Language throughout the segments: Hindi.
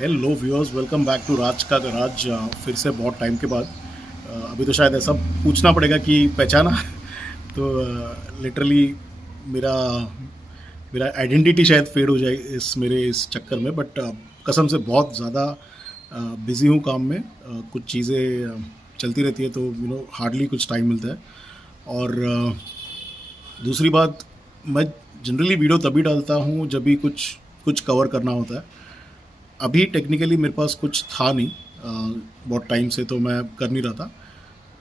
Hello viewers, welcome back to Raj का गराज। फिर से बहुत टाइम के बाद अभी तो शायद ऐसा पूछना पड़ेगा कि पहचाना। तो लिटरली मेरा मेरा आइडेंटिटी शायद फेड हो जाए इस चक्कर में, बट कसम से बहुत ज़्यादा बिज़ी हूँ काम में। कुछ चीज़ें चलती रहती है, तो हार्डली कुछ टाइम मिलता है। और दूसरी बात, मैं जनरली वीडियो तभी डालता हूँ जब भी कुछ कुछ कवर करना होता है। अभी टेक्निकली मेरे पास कुछ था नहीं, बहुत टाइम से तो मैं कर नहीं रहा था।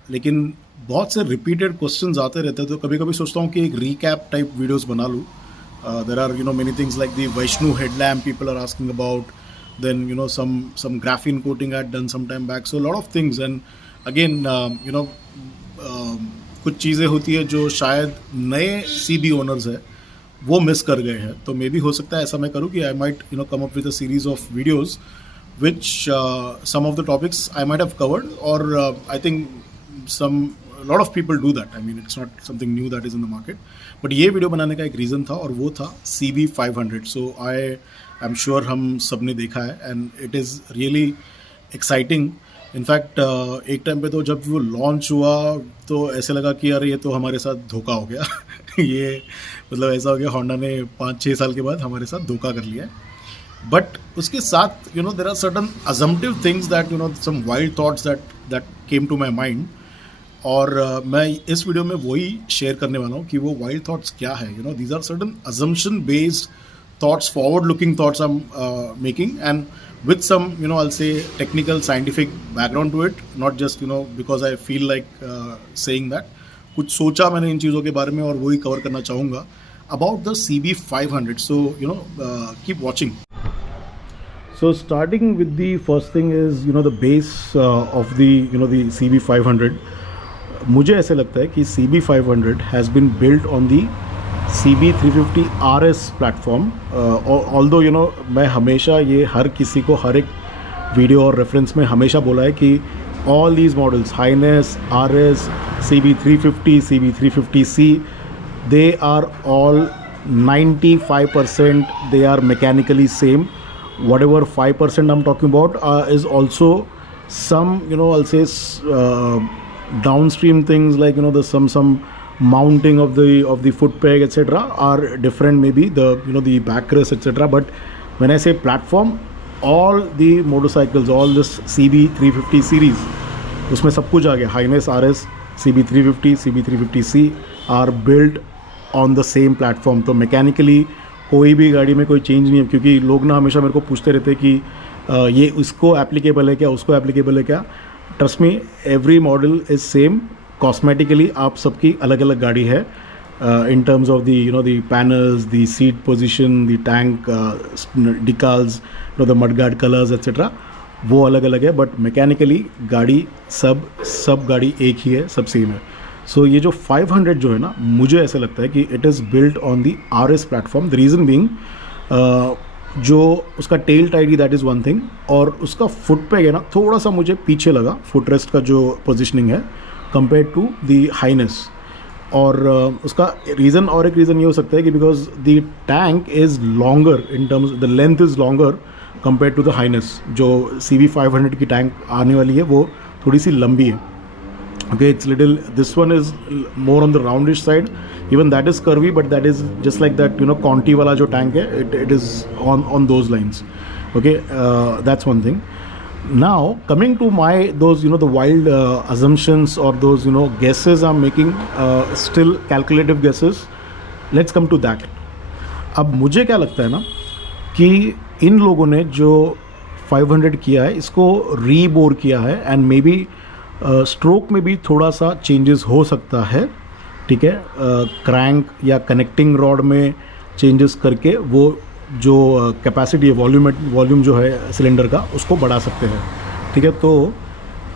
लेकिन बहुत से रिपीटेड क्वेश्चंस आते रहते हैं, तो कभी कभी सोचता हूँ कि एक रीकैप टाइप वीडियोस बना लूँ। There are many things like the वैष्णु headlamp people are asking about, then some graphene coating I had done some time back, so a lot of things. And again, कुछ चीज़ें होती है जो शायद नए सी बी ओनर्स है वो मिस कर गए हैं। तो मे बी हो सकता है ऐसा मैं करूँ कि I might come up with a series of videos which some of the topics I might have covered, or I think some a lot of people do that. I mean, it's not something new that is in the market. But ये वीडियो बनाने का एक रीज़न था, और वो था CB500. So I am sure हम सब ने देखा है, and it is really exciting. In fact एक टाइम पे तो जब वो लॉन्च हुआ तो ऐसे लगा कि यार ये तो हमारे साथ धोखा हो गया। ये मतलब ऐसा हो गया, होंडा ने 5-6 साल के बाद हमारे साथ धोखा कर लिया है। बट उसके साथ there are certain assumptive things that some wild thoughts that came to my mind. और मैं इस वीडियो में वही शेयर करने वाला हूँ कि वो वाइल्ड थॉट्स क्या है। These are certain assumption based thoughts, forward looking thoughts I'm making, and with some I'll say technical scientific background to it, not just because I feel like saying that. कुछ सोचा मैंने इन चीज़ों के बारे में, और वही कवर करना चाहूँगा about the CB500. So keep watching. So starting with the first thing is the base of the the CB500. मुझे ऐसे लगता है कि CB500 has been built on the CB350 RS platform. Although मैं हमेशा ये हर किसी को हर एक वीडियो और रेफरेंस में हमेशा बोला है कि all these models, Highness, RS, CB350, CB350C, they are all 95% they are mechanically same. Whatever 5% I'm talking about is also some I'll say downstream things like the some mounting of the foot peg etc. are different, maybe the the backrest etc. But when I say platform, all the motorcycles, all this CB350 series, उसमें सब कुछ आ गया। Highness, RS, CB350, CB350C are built on the same platform. तो मैकेनिकली कोई भी गाड़ी में कोई चेंज नहीं है, क्योंकि लोग ना हमेशा मेरे को पूछते रहते हैं कि ये उसको एप्लीकेबल है क्या, उसको एप्लीकेबल है क्या। Trust me, every model is same. Cosmetically आप सबकी अलग अलग गाड़ी है, in terms of the panels, the seat position, the tank decals, the mudguard colours etcetera, वो अलग अलग है। बट मैकेनिकली गाड़ी सब गाड़ी एक ही है, सब सेम है। सो ये जो 500 जो है ना, मुझे ऐसा लगता है कि it is built on the RS platform. The reason being जो उसका tail tidy, that is one thing, और उसका फुट पैग है ना, थोड़ा सा मुझे पीछे लगा फुट रेस्ट का जो पोजिशनिंग है कंपेयर टू दी हाइनेस। और उसका रीज़न, और एक रीज़न ये हो सकता है कि because the tank is longer in terms, the length is longer compare to the Highness. जो CB500 की टैंक आने वाली है वो थोड़ी सी लंबी है। Okay, it's little, this one is more on the roundish side, even that is curvy, but that is just like that Conti वाला जो टैंक है, it is on those lines. Okay, that's one thing. Now coming to my those the wild assumptions, or those guesses I'm making, still calculative guesses. Let's come to that. अब मुझे क्या लगता है ना कि इन लोगों ने जो 500 किया है इसको रीबोर किया है, एंड मे बी स्ट्रोक में भी थोड़ा सा चेंजेस हो सकता है। ठीक है, क्रैंक या कनेक्टिंग रॉड में चेंजेस करके वो जो कैपेसिटी है, वॉल्यूम जो है सिलेंडर का, उसको बढ़ा सकते हैं। ठीक है, तो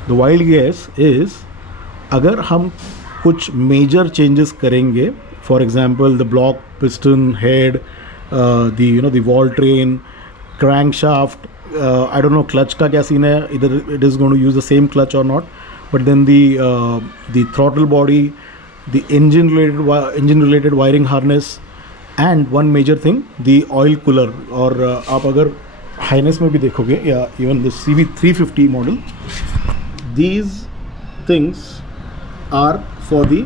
द वाइल्ड गेस इज़, अगर हम कुछ मेजर चेंजेस करेंगे, for example the block piston head, the valve train, crank shaft, I don't know clutch का क्या सीन है, इधर it is going to use the same clutch or not, but then the throttle body, the engine related wiring harness, and one major thing, the oil cooler. और आप अगर हाइनेस में भी देखोगे या even the CB350 model, these things are for the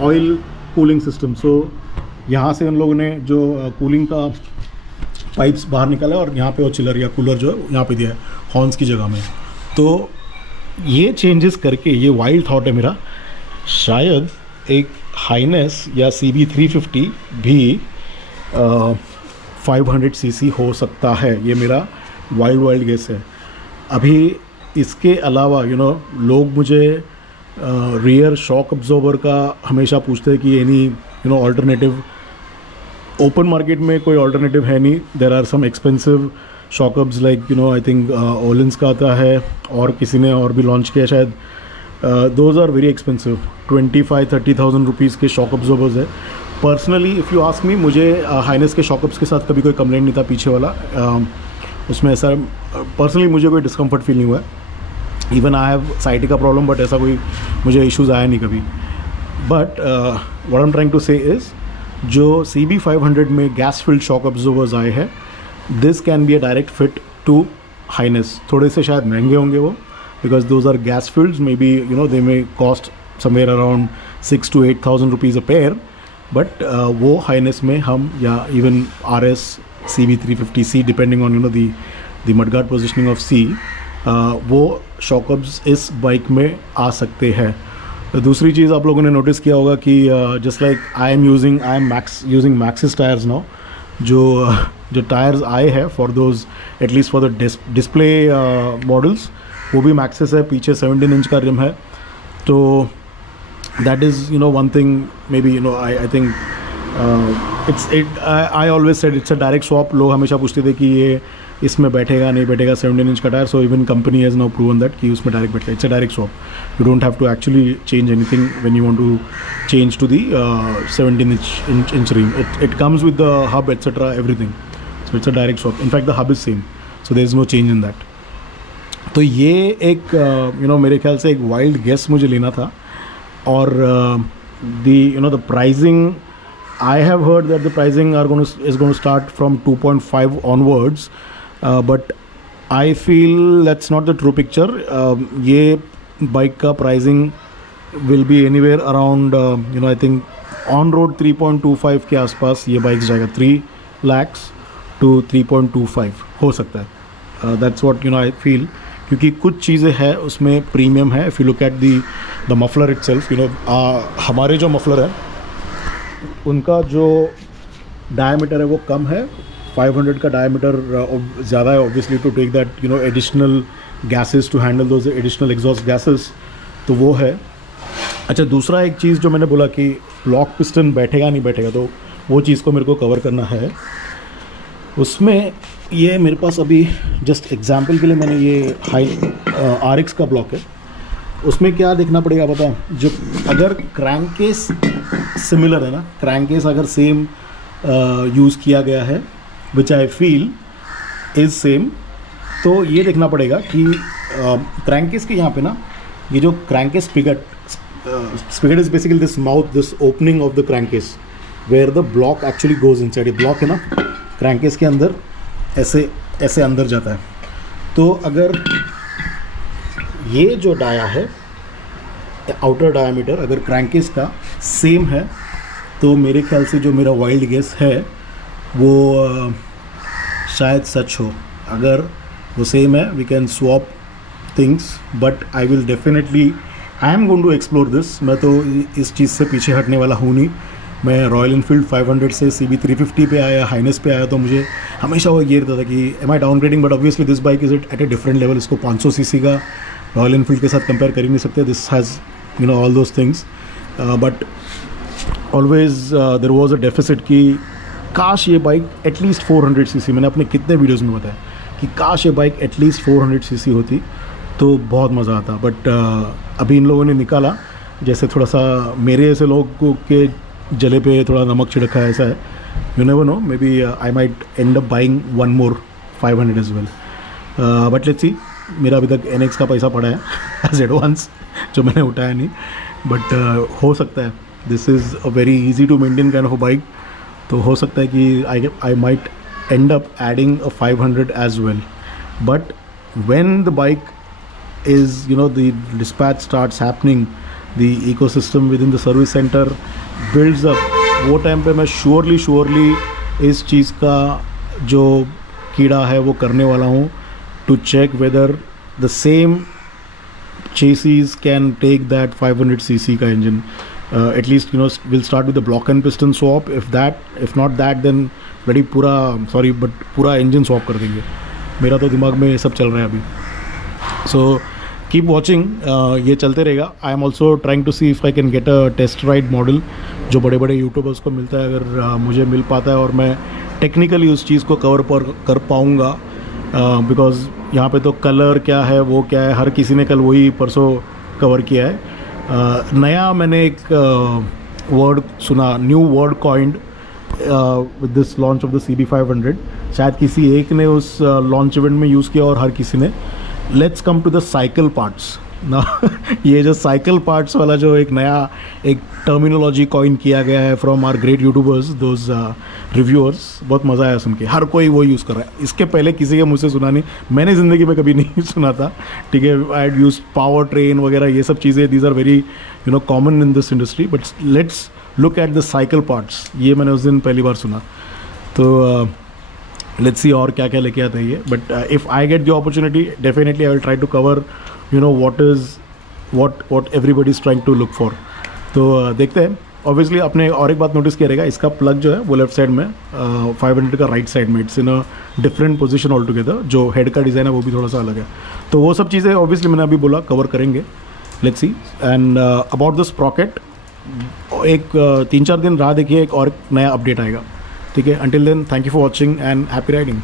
oil cooling system. So यहाँ से उन लोगों ने जो कूलिंग का पाइप्स बाहर निकाला और यहाँ पे वो चिलर या कूलर जो है यहाँ पे दिया है हॉर्न्स की जगह में. तो ये चेंजेस करके, ये वाइल्ड थॉट है मेरा, शायद एक हाइनेस या CB350 भी 500 cc हो सकता है. ये मेरा वाइल्ड गेस है. अभी इसके अलावा लोग मुझे रियर शॉक अब्जॉर्बर का हमेशा पूछते हैं कि एनी ऑल्टरनेटिव. ओपन मार्केट में कोई ऑल्टरनेटिव है नहीं. There are some expensive shock abs like I think Ohlins का आता है और किसी ने और भी लॉन्च किया शायद. Those are very expensive. 25-30,000 rupees के शॉक अब्जॉर्बर्स है. Personally if you ask me, मुझे हाइनेस के शॉक अब्स के साथ कभी कोई कंप्लेंट नहीं था पीछे वाला. उसमें ऐसा पर्सनली मुझे कोई डिस्कम्फर्ट फील नहीं हुआ है. Even I have sciatica problem, but ऐसा कोई मुझे इश्यूज़ आया नहीं कभी. But what I am trying to say is, जो CB500 में गैस फिल्ड शॉक अब्जॉर्बर्स आए हैं, this can be a direct fit to Highness. थोड़े से शायद महंगे होंगे वो, because those are gas fields. Maybe they may cost somewhere around 6,000 to 8,000 rupees a pair. But वो हाइनेस में हम, या even RS CB350C depending on the mudguard positioning of C, वो शॉकअब्स इस बाइक में आ सकते हैं. दूसरी चीज़ आप लोगों ने नोटिस किया होगा कि just like I am using Maxxis tyres now. जो टायर्स आए हैं for those, at least for the display models, वो भी मैक्सिस है. पीछे 17 इंच का रिम है. तो that is one thing. Maybe I think I always said it's a direct swap. लोग हमेशा पूछते थे कि ये इसमें बैठेगा नहीं बैठेगा 17 इंच का tyre. So even company has now proven that कि उसमें डायरेक्ट बैठेगा. It's a direct swap. You don't have to actually change anything when you want to change to the 17 inch rim. It comes with the hub etcetera everything. So it's a direct swap. In fact the hub is same, so there is no change in that. तो ये एक मेरे ख्याल से एक वाइल्ड गेस मुझे लेना था. और the pricing, I have heard that the pricing is going to start from 2.5 onwards, but I feel that's not the true picture. ये बाइक का pricing will be anywhere around I think on road 3.25 के आसपास ये बाइक जाएगा. 3 lakhs to 3.25 हो सकता है. That's what I feel. क्योंकि कुछ चीज़ें हैं उसमें प्रीमियम है. If you look at the muffler itself, हमारे जो मफलर है उनका जो डायमीटर है वो कम है. 500 का डायमीटर ज़्यादा है obviously to take that additional gases, to handle those additional exhaust gases. तो वो है. अच्छा, दूसरा एक चीज़ जो मैंने बोला कि ब्लॉक पिस्टन बैठेगा नहीं बैठेगा, तो वो चीज़ को मेरे को कवर करना है. उसमें ये मेरे पास अभी जस्ट एग्जांपल के लिए मैंने ये RX का ब्लॉक है. उसमें क्या देखना पड़ेगा पता, जो अगर क्रैंक केस सिमिलर है ना, क्रैंक केस अगर सेम यूज़ किया गया है, विच आई फील इज़ सेम, तो ये देखना पड़ेगा कि क्रैंक केस के यहाँ पे ना, ये जो crank case spigot is basically this mouth, this opening of the crank case where the block actually goes inside. ये ब्लॉक है ना क्रैंक केस के अंदर, ऐसे अंदर जाता है. तो अगर ये जो डाया है आउटर डायमीटर अगर क्रैंकेस का सेम है, तो मेरे ख्याल से जो मेरा वाइल्ड गेस है वो शायद सच हो. अगर वो सेम है, we can swap things, but I will definitely, I am going to explore this. मैं तो इस चीज़ से पीछे हटने वाला हूँ नहीं. मैं रॉयल इनफील्ड 500 से CB350 पे आया, हाइनेस पे आया, तो मुझे हमेशा वो ये रहता था कि am I downgrading, but obviously this bike is at a different level. इसको 500 cc का रॉयल इनफील्ड के साथ कंपेयर कर ही नहीं सकते. This has all those things, but always there was a deficit कि काश ये बाइक एटलीस्ट 400 cc, मैंने अपने कितने वीडियोज़ में बताया कि काश ये बाइक एटलीस्ट 400 cc होती तो बहुत मज़ा आता. बट अभी इन लोगों ने निकाला, जैसे थोड़ा सा मेरे ऐसे लोगों के जले पे थोड़ा नमक छिड़का है, ऐसा है. You never know, maybe I might end up buying one more 500 as well. But let's see. मेरा अभी तक NX का पैसा पड़ा है एज एडवांस, जो मैंने उठाया नहीं. बट हो सकता है, this is a very easy to maintain kind of a bike, तो हो सकता है कि I might end up adding a 500 as well. But when the bike is, you know, the dispatch starts happening, the ecosystem within the service center builds up, वो टाइम पे मैं श्योरली इस चीज़ का जो कीड़ा है वो करने वाला हूँ, to check whether the same chassis can take that 500 cc का engine. At least, you know, we'll start with the block and piston swap. If not that, then bloody पूरा engine swap कर देंगे. मेरा तो दिमाग में ये सब चल रहा है अभी. So keep watching, ये चलते रहेगा. I am also trying to see if I can get a test ride model जो बड़े बड़े यूट्यूबर्स को मिलता है. अगर मुझे मिल पाता है और मैं टेक्निकली उस चीज़ को कवर कर पाऊँगा, बिकॉज यहाँ पे तो कलर क्या है वो क्या है, हर किसी ने कल वही परसों कवर किया है. नया मैंने एक वर्ड सुना, new word coined with this launch of the CB500. शायद किसी एक ने उस लॉन्च इवेंट में यूज़ किया और हर किसी ने. Let's come to the cycle parts ना. ये जो साइकिल पार्ट्स वाला जो एक नया एक टर्मिनोलॉजी कॉइन किया गया है from our great YouTubers, those reviewers, बहुत मज़ा आया सुन के. हर कोई वो यूज़ कर रहा है. इसके पहले किसी के मुझसे सुना नहीं, मैंने ज़िंदगी में कभी नहीं सुना था. ठीक है, I had use power train वगैरह, ये सब चीज़ें, these are very you know common in this industry. But let's look at the cycle parts, ये मैंने उस दिन पहली बार सुना. तो लेट्स सी और क्या क्या लेके आते हैं ये. But if I get the opportunity, definitely I will try to cover you know what everybody is trying to look for. तो देखते हैं. ऑब्वियसली आपने और एक बात नोटिस किया रहेगा, इसका प्लग जो है वो लेफ्ट साइड में, 500 का राइट साइड में, it's in a different position all together. जो हेड का डिज़ाइन है वो भी थोड़ा सा अलग है. तो वो सब चीज़ें ऑब्वियसली मैंने अभी बोला कवर करेंगे. Let's see. And about the Sprocket, एक 3-4 दिन राह देखिए, एक और नया अपडेट आएगा. ठीक है, until then thank you for watching and happy riding.